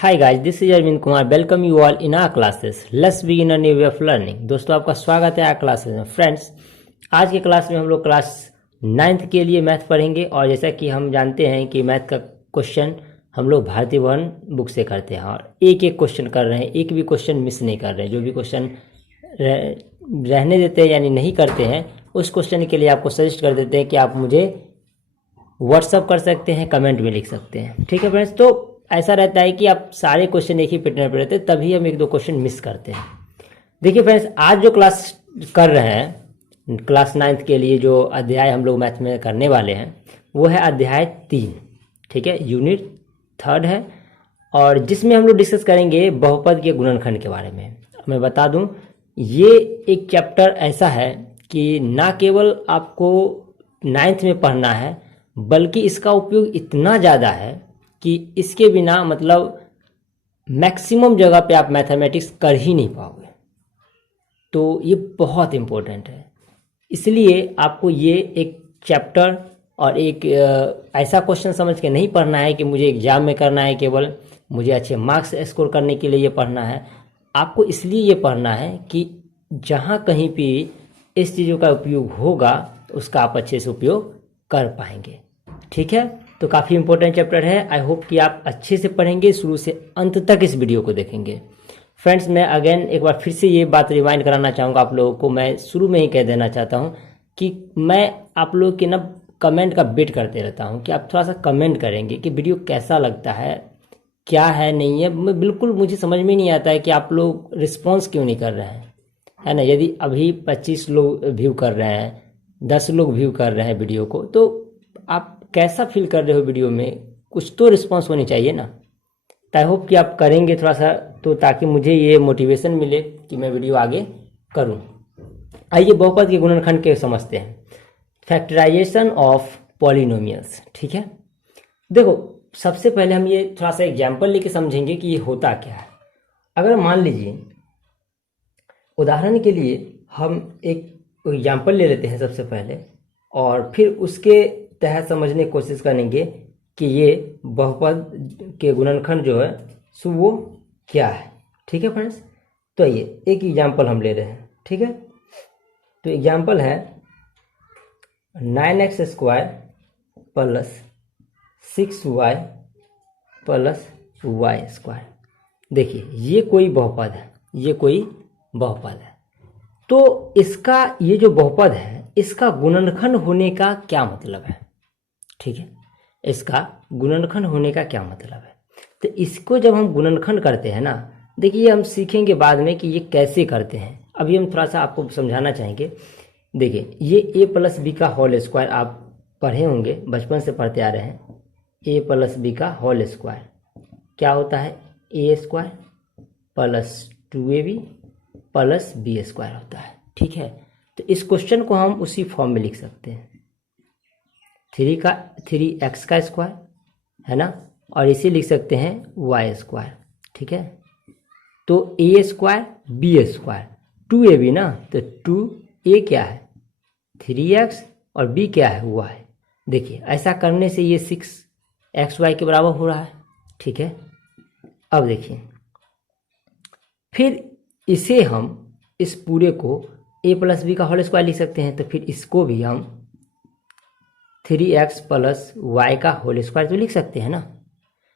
Hi guys, this is Arvind Kumar. Welcome you all in our classes. Let's begin a new way of learning. दोस्तों आपका स्वागत है our classes में. Friends, आज के class में हम लोग क्लास 9th के लिए मैथ पढ़ेंगे और जैसा कि हम जानते हैं कि मैथ का क्वेश्चन हम लोग भारतीय भवन बुक से करते हैं और एक एक क्वेश्चन कर रहे हैं, एक भी क्वेश्चन मिस नहीं कर रहे हैं. जो भी क्वेश्चन रहने देते हैं यानी नहीं करते हैं उस क्वेश्चन के लिए आपको सजेस्ट कर देते हैं कि आप मुझे व्हाट्सअप कर सकते हैं, कमेंट में लिख सकते हैं. ठीक है फ्रेंड्स, तो ऐसा रहता है कि आप सारे क्वेश्चन एक ही पैटर्न पर रहते हैं, तभी हम एक दो क्वेश्चन मिस करते हैं. देखिए फ्रेंड्स, आज जो क्लास कर रहे हैं क्लास 9th के लिए जो अध्याय हम लोग मैथ में करने वाले हैं वो है अध्याय 3. ठीक है, यूनिट 3 है और जिसमें हम लोग डिस्कस करेंगे बहुपद के गुणनखंड के बारे में. मैं बता दूं, ये एक चैप्टर ऐसा है कि ना केवल आपको 9th में पढ़ना है बल्कि इसका उपयोग इतना ज़्यादा है कि इसके बिना मतलब मैक्सिमम जगह पे आप मैथमेटिक्स कर ही नहीं पाओगे. तो ये बहुत इम्पोर्टेंट है, इसलिए आपको ये एक चैप्टर और एक ऐसा क्वेश्चन समझ के नहीं पढ़ना है कि मुझे एग्जाम में करना है, केवल मुझे अच्छे मार्क्स स्कोर करने के लिए ये पढ़ना है. आपको इसलिए ये पढ़ना है कि जहाँ कहीं भी इस चीज़ों का उपयोग होगा उसका आप अच्छे से उपयोग कर पाएंगे. ठीक है, तो काफ़ी इंपॉर्टेंट चैप्टर है. आई होप कि आप अच्छे से पढ़ेंगे, शुरू से अंत तक इस वीडियो को देखेंगे. फ्रेंड्स, मैं अगेन एक बार फिर से ये बात रिमाइंड कराना चाहूँगा आप लोगों को. मैं शुरू में ही कह देना चाहता हूँ कि मैं आप लोगों के ना कमेंट का वेट करते रहता हूँ कि आप थोड़ा सा कमेंट करेंगे कि वीडियो कैसा लगता है, क्या है नहीं है. मैं बिल्कुल मुझे समझ में नहीं आता है कि आप लोग रिस्पॉन्स क्यों नहीं कर रहे हैं, है ना. यदि अभी 25 लोग व्यू कर रहे हैं, 10 लोग व्यू कर रहे हैं वीडियो को, तो आप कैसा फील कर रहे हो वीडियो में, कुछ तो रिस्पांस होनी चाहिए ना. आई होप कि आप करेंगे थोड़ा सा, तो ताकि मुझे ये मोटिवेशन मिले कि मैं वीडियो आगे करूं. आइए बहुपद के गुणनखंड के समझते हैं. Factorization of polynomials. ठीक है, देखो सबसे पहले हम ये थोड़ा सा एग्जाम्पल लेके समझेंगे कि ये होता क्या है. अगर मान लीजिए उदाहरण के लिए हम एक एग्जाम्पल ले लेते हैं सबसे पहले और फिर उसके तहत समझने की कोशिश करेंगे कि ये बहुपद के गुणनखंड जो है सो वो क्या है. ठीक है फ्रेंड्स, तो ये एक एग्जाम्पल हम ले रहे हैं. ठीक है, तो एग्जाम्पल है 9x² plus 6y plus y². देखिए ये कोई बहुपद है, ये कोई बहुपद है. तो इसका ये जो बहुपद है इसका गुणनखंड होने का क्या मतलब है. ठीक है, इसका गुणनखंड होने का क्या मतलब है. तो इसको जब हम गुणनखंड करते हैं ना, देखिए हम सीखेंगे बाद में कि ये कैसे करते हैं. अभी हम थोड़ा सा आपको समझाना चाहेंगे. देखिए ये a प्लस बी का होल स्क्वायर आप पढ़े होंगे, बचपन से पढ़ते आ रहे हैं. a प्लस बी का होल स्क्वायर क्या होता है, a² plus 2ab plus b² होता है. ठीक है, तो इस क्वेश्चन को हम उसी फॉर्म में लिख सकते हैं. 3x का स्क्वायर है ना, और इसे लिख सकते हैं y². ठीक है, तो a² b² 2ab ना, तो 2a क्या है 3x और b क्या है y. देखिए ऐसा करने से ये 6xy के बराबर हो रहा है. ठीक है, अब देखिए फिर इसे हम इस पूरे को a प्लस बी का होल स्क्वायर लिख सकते हैं. तो फिर इसको भी हम 3x प्लस वाई का होल स्क्वायर तो लिख सकते हैं ना.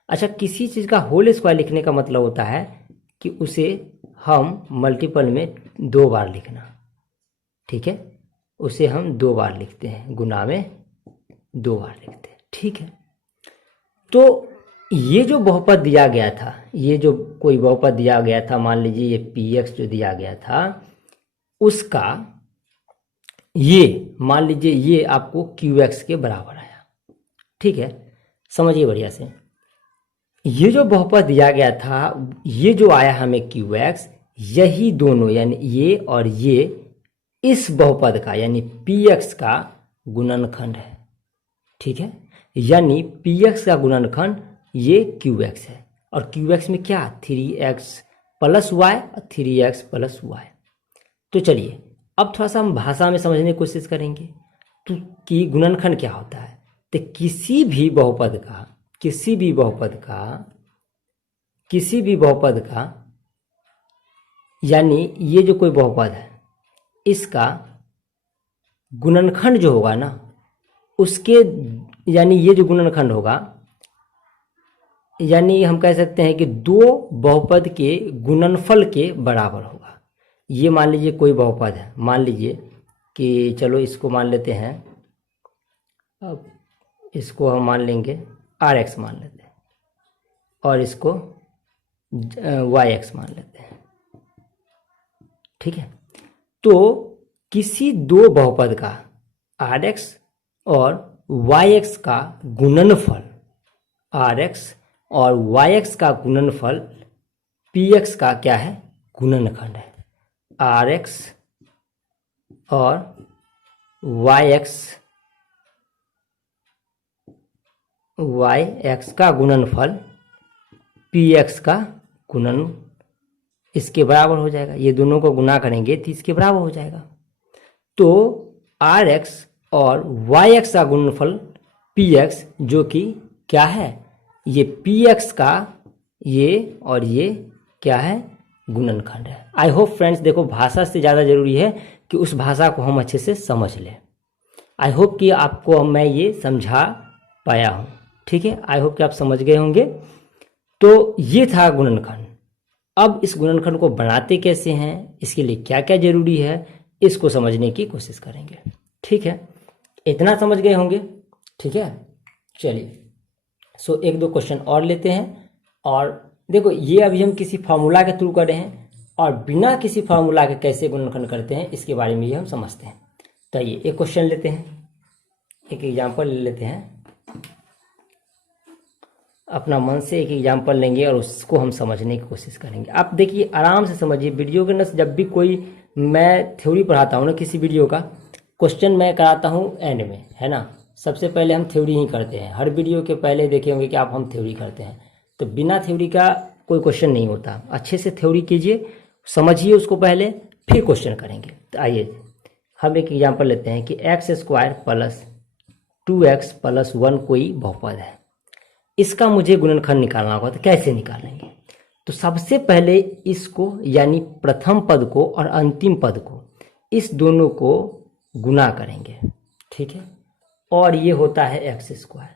अच्छा, किसी चीज़ का होल स्क्वायर लिखने का मतलब होता है कि उसे हम मल्टीपल में 2 बार लिखना. ठीक है, उसे हम 2 बार लिखते हैं, गुना में 2 बार लिखते हैं. ठीक है, तो ये जो बहुपद दिया गया था, ये जो कोई बहुपद दिया गया था, मान लीजिए ये px जो दिया गया था उसका ये मान लीजिए ये आपको qx के बराबर आया. ठीक है, समझिए बढ़िया से. ये जो बहुपद दिया गया था, ये जो आया हमें qx, यही दोनों यानी ये और ये इस बहुपद का यानी px का गुणनखंड है. ठीक है, यानी px का गुणनखंड ये qx है. और qx में क्या 3x प्लस y और 3x प्लस y. तो चलिए अब थोड़ा सा हम भाषा में समझने की कोशिश करेंगे तो कि गुणनखंड क्या होता है. तो किसी भी बहुपद का किसी भी बहुपद का, यानी ये जो कोई बहुपद है इसका गुणनखंड जो होगा ना उसके, यानी ये जो गुणनखंड होगा, यानी हम कह सकते हैं कि दो बहुपद के गुणनफल के बराबर होगा। ये मान लीजिए कोई बहुपद है, मान लीजिए कि चलो इसको मान लेते हैं, अब इसको हम मान लेंगे RX मान लेते हैं और इसको YX मान लेते हैं, ठीक है। तो किसी दो बहुपद का RX और YX का गुणनफल, RX और YX का गुणनफल PX का क्या है, गुणनखंड है। RX और YX का गुणनफल PX का गुणन इसके बराबर हो जाएगा। ये दोनों को गुना करेंगे तो इसके बराबर हो जाएगा। तो RX और YX का गुणनफल PX जो कि क्या है, ये PX का ये और ये क्या है, गुणनखंड है। आई होप फ्रेंड्स, देखो भाषा से ज़्यादा ज़रूरी है कि उस भाषा को हम अच्छे से समझ लें। आई होप कि आपको मैं ये समझा पाया हूँ, ठीक है। आई होप कि आप समझ गए होंगे। तो ये था गुणनखंड। अब इस गुणनखंड को बनाते कैसे हैं, इसके लिए क्या क्या जरूरी है, इसको समझने की कोशिश करेंगे, ठीक है। इतना समझ गए होंगे, ठीक है। चलिए सो एक दो क्वेश्चन और लेते हैं। और देखो ये अभी हम किसी फार्मूला के थ्रू कर रहे हैं और बिना किसी फार्मूला के कैसे गुणनखंड करते हैं इसके बारे में ये हम समझते हैं। तो ये एक क्वेश्चन लेते हैं, एक एग्जाम्पल ले लेते हैं, अपना मन से एक एग्जाम्पल लेंगे और उसको हम समझने की कोशिश करेंगे। आप देखिए आराम से समझिए वीडियो के न, जब भी कोई मैं थ्योरी पढ़ाता हूँ ना किसी वीडियो का, क्वेश्चन मैं कराता हूँ एंड में, है ना। सबसे पहले हम थ्योरी ही करते हैं, हर वीडियो के पहले देखे होंगे कि आप हम थ्योरी करते हैं। तो बिना थ्योरी का कोई क्वेश्चन नहीं होता। अच्छे से थ्योरी कीजिए, समझिए उसको पहले, फिर क्वेश्चन करेंगे। तो आइए हम एक एग्जाम्पल लेते हैं कि x² प्लस 2x प्लस 1 कोई बहुपद है, इसका मुझे गुणनखंड निकालना होगा। तो कैसे निकालेंगे, तो सबसे पहले इसको यानी प्रथम पद को और अंतिम पद को, इस दोनों को गुना करेंगे, ठीक है। और ये होता है x²।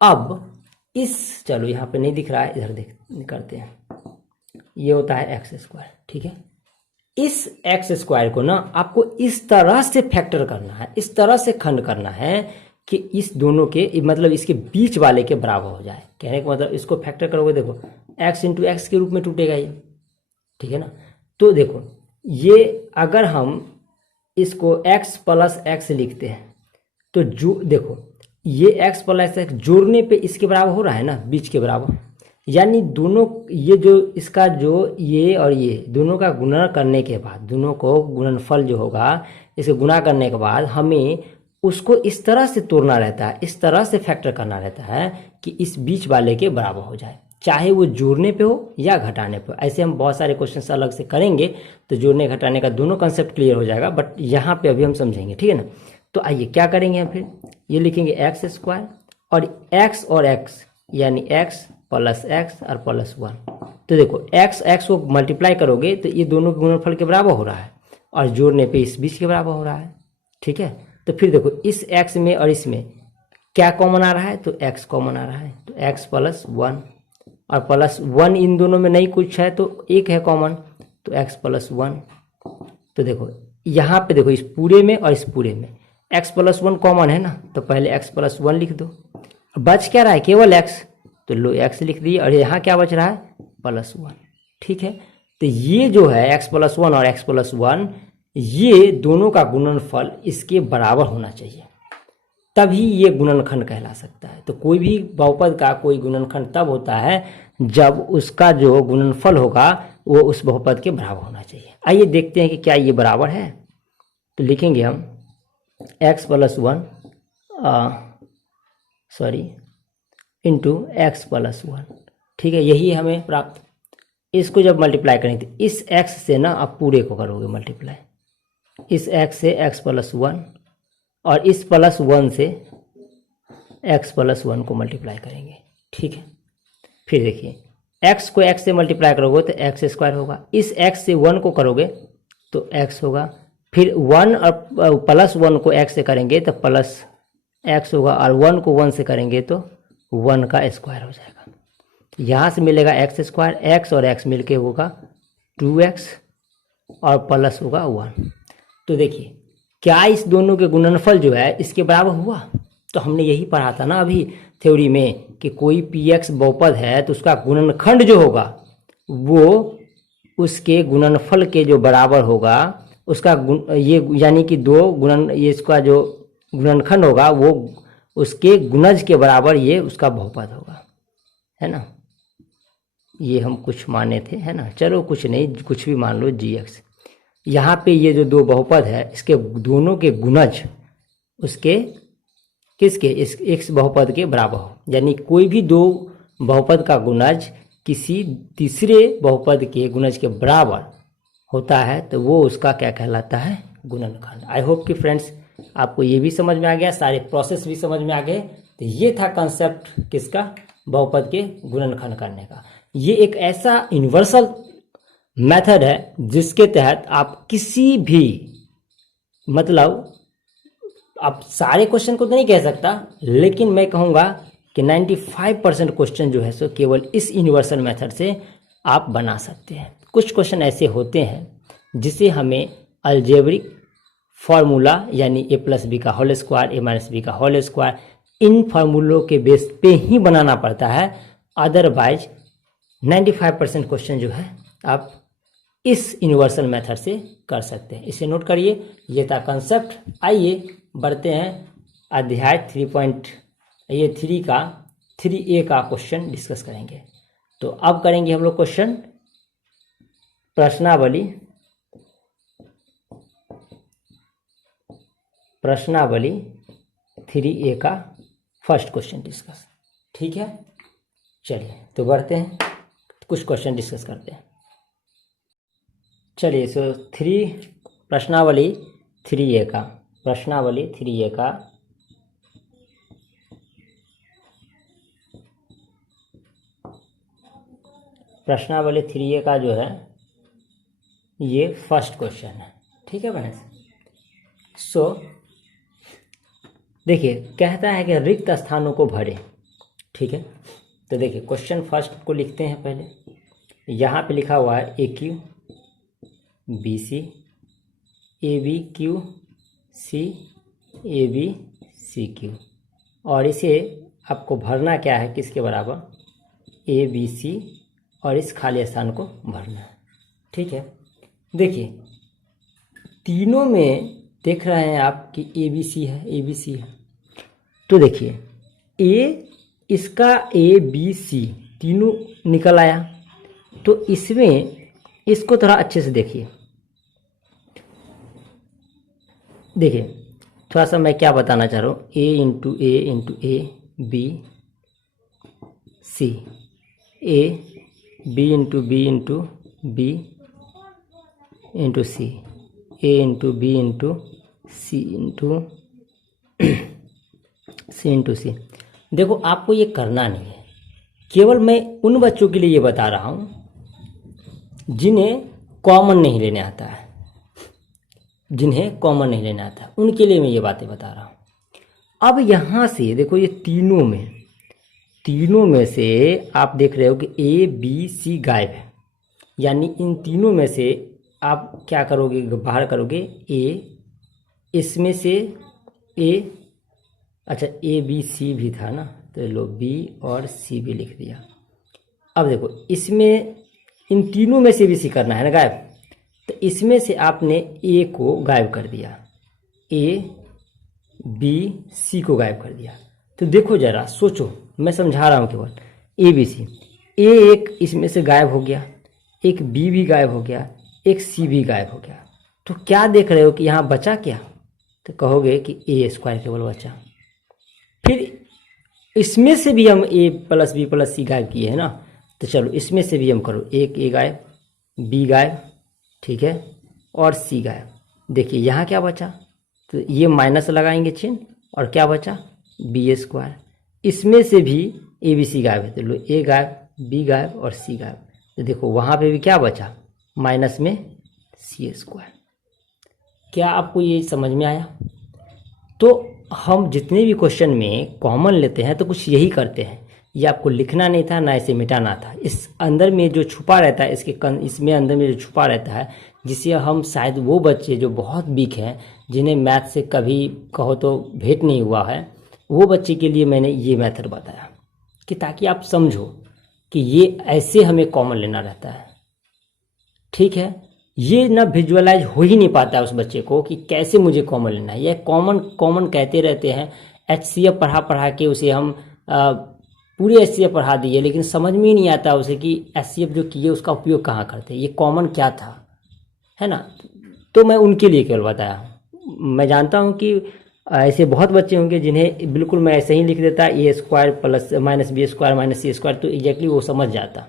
अब इस, चलो यहाँ पे नहीं दिख रहा है, इधर देख करते हैं, ये होता है x², ठीक है। इस x² को ना आपको इस तरह से फैक्टर करना है, इस तरह से खंड करना है कि इस दोनों के मतलब इसके बीच वाले के बराबर हो जाए। कहने का मतलब इसको फैक्टर करोगे, देखो x इंटू एक्स के रूप में टूटेगा ये, ठीक है ना। तो देखो ये अगर हम इसको x प्लस एक्स लिखते हैं तो जो देखो ये x प्लस एक्स जोड़ने पे इसके बराबर हो रहा है ना, बीच के बराबर, यानी दोनों ये जो इसका जो ये और ये दोनों का गुणन करने के बाद, दोनों को गुणनफल जो होगा इसे गुणा करने के बाद हमें उसको इस तरह से तोड़ना रहता है, इस तरह से फैक्टर करना रहता है कि इस बीच वाले के बराबर हो जाए, चाहे वो जोड़ने पे हो या घटाने पे हो। ऐसे हम बहुत सारे क्वेश्चन अलग से करेंगे तो जोड़ने घटाने का दोनों कंसेप्ट क्लियर हो जाएगा, बट यहाँ पे अभी हम समझेंगे, ठीक है ना। तो आइए क्या करेंगे हम, फिर ये लिखेंगे x² और x और x यानी x प्लस एक्स और प्लस 1। तो देखो x को मल्टीप्लाई करोगे तो ये दोनों के गुणनफल के बराबर हो रहा है और जोड़ने पे इस बीच के बराबर हो रहा है, ठीक है। तो फिर देखो इस x में और इसमें क्या कॉमन आ रहा है, तो x कॉमन आ रहा है, तो x प्लस 1 और प्लस 1 इन दोनों में नहीं कुछ है तो एक है कॉमन, तो x प्लस 1। तो देखो यहाँ पे देखो इस पूरे में और इस पूरे में x प्लस 1 कॉमन है ना, तो पहले x प्लस 1 लिख दो। बच क्या रहा है, केवल x, तो लो x लिख दिए और यहाँ क्या बच रहा है, प्लस 1, ठीक है। तो ये जो है x प्लस 1 और x प्लस 1 ये दोनों का गुणनफल इसके बराबर होना चाहिए, तभी ये गुणनखंड कहला सकता है। तो कोई भी बहुपद का कोई गुणनखंड तब होता है जब उसका जो गुणनफल होगा वो उस बहुपद के बराबर होना चाहिए। आइए देखते हैं कि क्या ये बराबर है। तो लिखेंगे हम x plus 1 into x plus 1, ठीक है। यही हमें प्राप्त, इसको जब मल्टीप्लाई करेंगे तो इस x से ना आप पूरे को करोगे मल्टीप्लाई, इस x से x प्लस 1 और इस प्लस 1 से x प्लस 1 को मल्टीप्लाई करेंगे, ठीक है। फिर देखिए एक्स को एक्स से मल्टीप्लाई करोगे तो एक्स स्क्वायर होगा, इस एक्स से 1 को करोगे तो एक्स होगा, फिर 1 और प्लस 1 को एक्स से करेंगे तो प्लस एक्स होगा, और 1 को 1 से करेंगे तो 1 का स्क्वायर हो जाएगा। यहाँ से मिलेगा एक्स स्क्वायर, एक्स और एक्स मिलके होगा 2x और प्लस होगा 1। तो देखिए क्या इस दोनों के गुणनफल जो है इसके बराबर हुआ? तो हमने यही पढ़ा था ना अभी थ्योरी में कि कोई px बहुपद है तो उसका गुणनखंड जो होगा वो उसके गुणनफल के जो बराबर होगा, उसका ये यानी कि ये इसका जो गुणनखंड होगा वो उसके गुणज के बराबर ये उसका बहुपद होगा, है ना। ये हम कुछ माने थे, है ना। चलो कुछ नहीं, कुछ भी मान लो gx। यहाँ पे ये जो दो बहुपद है इसके दोनों के गुणज उसके किसके, इस x बहुपद के बराबर हो, यानी कोई भी दो बहुपद का गुणज किसी तीसरे बहुपद के गुणज के बराबर होता है तो वो उसका क्या कहलाता है, गुणनखंड। आई होप कि फ्रेंड्स आपको ये भी समझ में आ गया, सारे प्रोसेस भी समझ में आ गए। तो ये था कंसेप्ट किसका, बहुपद के गुणनखंड करने का। ये एक ऐसा यूनिवर्सल मेथड है जिसके तहत आप किसी भी, मतलब आप सारे क्वेश्चन को तो नहीं कह सकता, लेकिन मैं कहूँगा कि 95% क्वेश्चन जो है सो केवल इस यूनिवर्सल मेथड से आप बना सकते हैं। कुछ क्वेश्चन ऐसे होते हैं जिसे हमें अलजेब्रिक फार्मूला यानी a+b का होल स्क्वायर, a-b का होल स्क्वायर, इन फार्मूलों के बेस पे ही बनाना पड़ता है। अदरवाइज 95% क्वेश्चन जो है आप इस यूनिवर्सल मेथड से कर सकते हैं। इसे नोट करिए, ये था कंसेप्ट। आइए बढ़ते हैं अध्याय 3 का 3A का क्वेश्चन डिस्कस करेंगे। तो अब करेंगे हम लोग क्वेश्चन प्रश्नावली 3A का फर्स्ट क्वेश्चन डिस्कस, ठीक है। चलिए तो बढ़ते हैं, कुछ क्वेश्चन डिस्कस करते हैं। चलिए सो प्रश्नावली 3A का जो है ये फर्स्ट क्वेश्चन है, ठीक है बहन। सो देखिए कहता है कि रिक्त स्थानों को भरें, ठीक है। तो देखिए क्वेश्चन फर्स्ट को लिखते हैं पहले। यहाँ पे लिखा हुआ है AQ BC ABQ CABCQ, और इसे आपको भरना क्या है, किसके बराबर, ABC, और इस खाली स्थान को भरना है, ठीक है। देखिए तीनों में देख रहे हैं आप कि ABC है। तो देखिए इसका ABC तीनों निकल आया। तो इसमें इसको थोड़ा अच्छे से देखिए थोड़ा सा मैं क्या बताना चाह रहा हूँ। A into A B C, A B into B into C, A into B into C into C into C। देखो आपको ये करना नहीं है, केवल मैं उन बच्चों के लिए ये बता रहा हूँ जिन्हें कॉमन नहीं लेने आता है, उनके लिए मैं ये बातें बता रहा हूँ। अब यहाँ से देखो ये तीनों में से आप देख रहे हो कि A B C गायब है, यानी इन तीनों में से आप क्या करोगे, बाहर करोगे A, इसमें से A, अच्छा A B C भी था ना, तो लो B और C भी लिख दिया। अब देखो इसमें इन तीनों में से भी C करना है ना गायब, तो इसमें से आपने A को गायब कर दिया, A B C को गायब कर दिया। तो देखो जरा सोचो, मैं समझा रहा हूँ केवल A B C, A एक इसमें से गायब हो गया, एक B भी गायब हो गया, एक C भी गायब हो गया। तो क्या देख रहे हो कि यहाँ बचा क्या, तो कहोगे कि A स्क्वायर केवल बचा। फिर इसमें से भी हम A plus B plus C गायब किए हैं ना, तो चलो इसमें से भी हम करो, एक A गायब, B गायब, ठीक है, और C गायब। देखिए यहाँ क्या बचा, तो ये माइनस लगाएंगे चिन्ह, और क्या बचा B स्क्वायर। इसमें से भी A B C गायब है, तो लो A गायब, बी गायब और सी गायब। तो देखो वहाँ पे भी क्या बचा, माइनस में सी स्क्वायर। क्या आपको ये समझ में आया? तो हम जितने भी क्वेश्चन में कॉमन लेते हैं तो कुछ यही करते हैं। ये आपको लिखना नहीं था ना इसे मिटाना था। इस अंदर में जो छुपा रहता है, इसमें अंदर में जो छुपा रहता है, जिसे हम शायद वो बच्चे जो बहुत वीक हैं, जिन्हें मैथ से कभी कहो तो भेंट नहीं हुआ है, वो बच्चे के लिए मैंने ये मेथड बताया कि ताकि आप समझो कि ये ऐसे हमें कॉमन लेना रहता है। ठीक है, ये ना विजुअलाइज हो ही नहीं पाता है उस बच्चे को कि कैसे मुझे कॉमन लेना है। ये कॉमन कॉमन कहते रहते हैं। HCF पढ़ा पढ़ा के उसे हम पूरे HCF पढ़ा दिए, लेकिन समझ में ही नहीं आता उसे कि HCF जो किए उसका उपयोग कहाँ करते हैं, ये कॉमन क्या था, है ना। तो मैं उनके लिए केवल बताया। मैं जानता हूँ कि ऐसे बहुत बच्चे होंगे जिन्हें बिल्कुल मैं ऐसे ही लिख देता a square plus minus b square minus c square, तो एग्जैक्टली वो समझ जाता,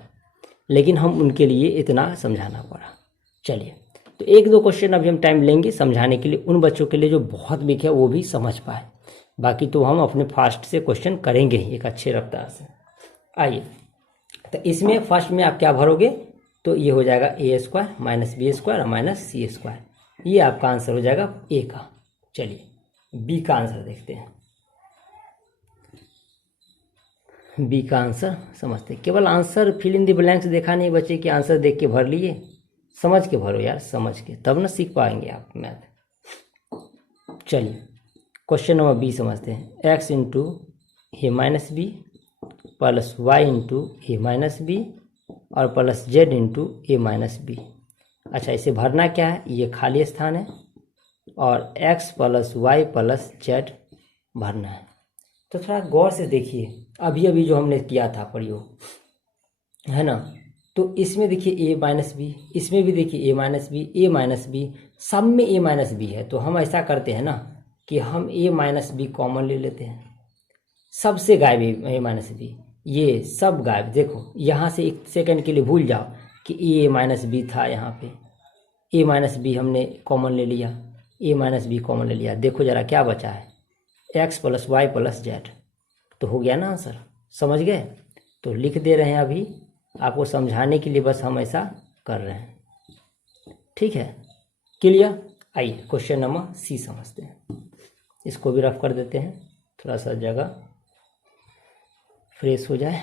लेकिन हम उनके लिए इतना समझाना पड़ा। चलिए, तो एक दो क्वेश्चन अभी हम टाइम लेंगे समझाने के लिए, उन बच्चों के लिए जो बहुत वीक है वो भी समझ पाए। बाकी तो हम अपने फास्ट से क्वेश्चन करेंगे ही एक अच्छे रफ्तार से। आइए, तो इसमें फर्स्ट में आप क्या भरोगे, तो ये हो जाएगा ए स्क्वायर माइनस बी स्क्वायर और माइनस सी स्क्वायर। ये आपका आंसर हो जाएगा ए का। चलिए बी का आंसर देखते हैं। बी का आंसर समझते, केवल answer fill in the blanks देखा नहीं बच्चे कि आंसर देख के भर लिए। समझ के भरो यार, समझ के, तब ना सीख पाएंगे आप मैथ। चलिए क्वेश्चन नंबर बी समझते हैं। X into a minus b plus y into a minus b और plus z into a minus b. अच्छा, इसे भरना क्या है, ये खाली स्थान है और x plus y plus z भरना है। तो थोड़ा गौर से देखिए, अभी अभी जो हमने किया था प्रयोग, है ना। तो इसमें देखिए ए माइनस बी, इसमें भी देखिए ए माइनस बी, सब में ए माइनस बी है। तो हम ऐसा करते हैं ना कि हम ए माइनस बी कॉमन ले लेते हैं। सबसे गायब ए माइनस बी, ये सब गायब। देखो यहाँ से एक सेकंड के लिए भूल जाओ कि ए माइनस बी था, यहाँ पे ए माइनस बी हमने कॉमन ले लिया, ए माइनस बी कॉमन ले लिया। देखो जरा क्या बचा है, x plus y plus z. तो हो गया ना आंसर, समझ गए। तो लिख दे रहे हैं अभी आपको समझाने के लिए, बस हम ऐसा कर रहे हैं। ठीक है, क्लियर। आइए क्वेश्चन नंबर सी समझते हैं। इसको भी रफ कर देते हैं, थोड़ा सा जगह फ्रेश हो जाए।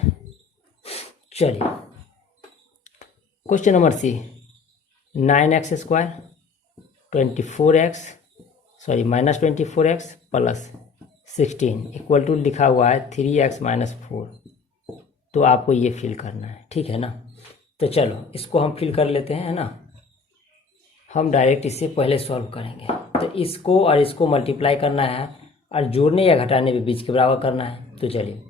चलिए question number C, 9x square minus 24x plus 16 equal to लिखा हुआ है 3x माइनस 4। तो आपको ये फिल करना है, ठीक है ना। तो चलो इसको हम फिल कर लेते हैं, है ना। हम डायरेक्ट इससे पहले सॉल्व करेंगे। तो इसको और इसको मल्टीप्लाई करना है और जोड़ने या घटाने में बीच के बराबर करना है। तो चलिए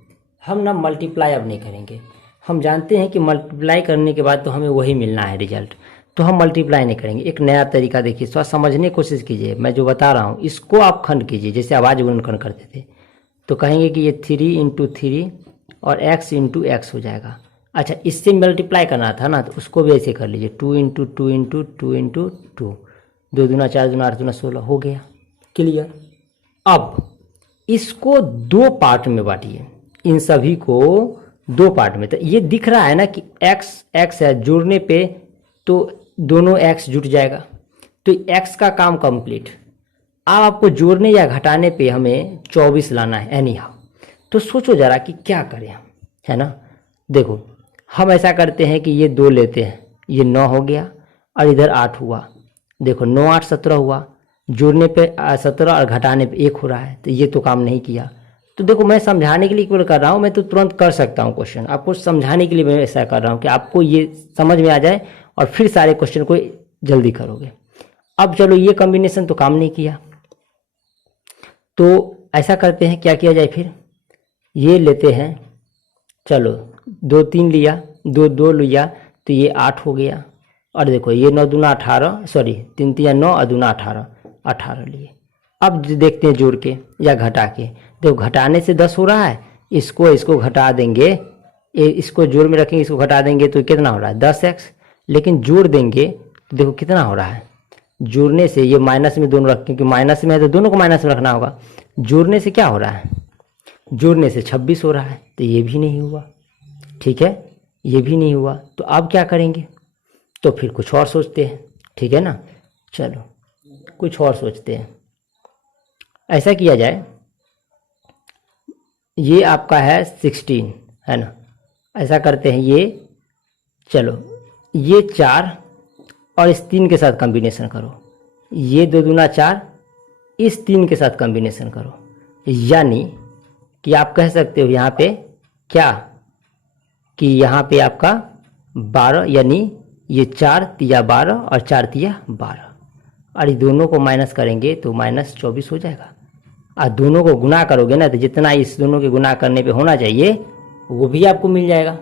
हम ना मल्टीप्लाई अब नहीं करेंगे। हम जानते हैं कि मल्टीप्लाई करने के बाद तो हमें वही मिलना है रिजल्ट, तो हम मल्टीप्लाई नहीं करेंगे। एक नया तरीका देखिए, थोड़ा समझने की कोशिश कीजिए। मैं जो बता रहा हूँ इसको आप खंड कीजिए, जैसे आवाज़ गुणनखंड करते थे। तो कहेंगे कि ये 3 इंटू 3 और x इंटू एक्स हो जाएगा। अच्छा, इससे मल्टीप्लाई करना था ना, तो उसको भी ऐसे कर लीजिए, 2 इंटू 2 इंटू 2 इंटू 2, 2 दूना 4 दूना 8 दूना 16 हो गया। क्लियर। अब इसको दो पार्ट में बांटिए, इन सभी को दो पार्ट में। तो ये दिख रहा है ना कि x है, जोड़ने पे तो दोनों x जुट जाएगा, तो x का काम कंप्लीट। अब आपको जोड़ने या घटाने पे हमें 24 लाना है एनी हाउ। तो सोचो जरा कि क्या करें हम, है ना। देखो हम ऐसा करते हैं कि ये 2 लेते हैं, ये 9 हो गया और इधर 8 हुआ। देखो 9 8 17 हुआ, जोड़ने पे 17 और घटाने पे 1 हो रहा है, तो ये तो काम नहीं किया। तो देखो मैं समझाने के लिए केवल कर रहा हूँ, मैं तो तुरंत कर सकता हूँ क्वेश्चन, आपको समझाने के लिए मैं ऐसा कर रहा हूँ कि आपको ये समझ में आ जाए और फिर सारे क्वेश्चन को जल्दी करोगे। अब चलो ये कॉम्बिनेशन तो काम नहीं किया, तो ऐसा करते हैं, क्या किया जाए फिर, ये लेते हैं। चलो 2 3 लिया, 2 2 लिया, तो ये 8 हो गया। और देखो ये 9 दूना 18, सॉरी 3 3 9 और दूना 18, 18 लिए। अब देखते हैं जोड़ के या घटा के। देखो घटाने से 10 हो रहा है, इसको घटा देंगे, इसको जोड़ में रखेंगे, इसको घटा देंगे तो कितना हो रहा है 10x। लेकिन जोड़ देंगे तो देखो कितना हो रहा है, जोड़ने से ये माइनस में दोनों रखें, क्योंकि माइनस में है तो दोनों को माइनस में रखना होगा। जोड़ने से क्या हो रहा है, जोड़ने से 26 हो रहा है, तो ये भी नहीं हुआ। ठीक है, ये भी नहीं हुआ, तो अब क्या करेंगे? तो फिर कुछ और सोचते हैं, ठीक है ना। चलो कुछ और सोचते हैं। ऐसा किया जाए, ये आपका है 16, है ना। ऐसा करते हैं, ये चलो ये 4 और इस 3 के साथ कॉम्बिनेशन करो, ये 2 दूना 4, इस 3 के साथ कॉम्बिनेशन करो, यानी कि आप कह सकते हो यहाँ पे क्या कि यहाँ पे आपका 12, यानी ये 4 तिया 12 और 4 तिया 12, और ये दोनों को माइनस करेंगे तो -24 हो जाएगा। और दोनों को गुना करोगे ना, तो जितना इस दोनों के गुना करने पे होना चाहिए वो भी आपको मिल जाएगा।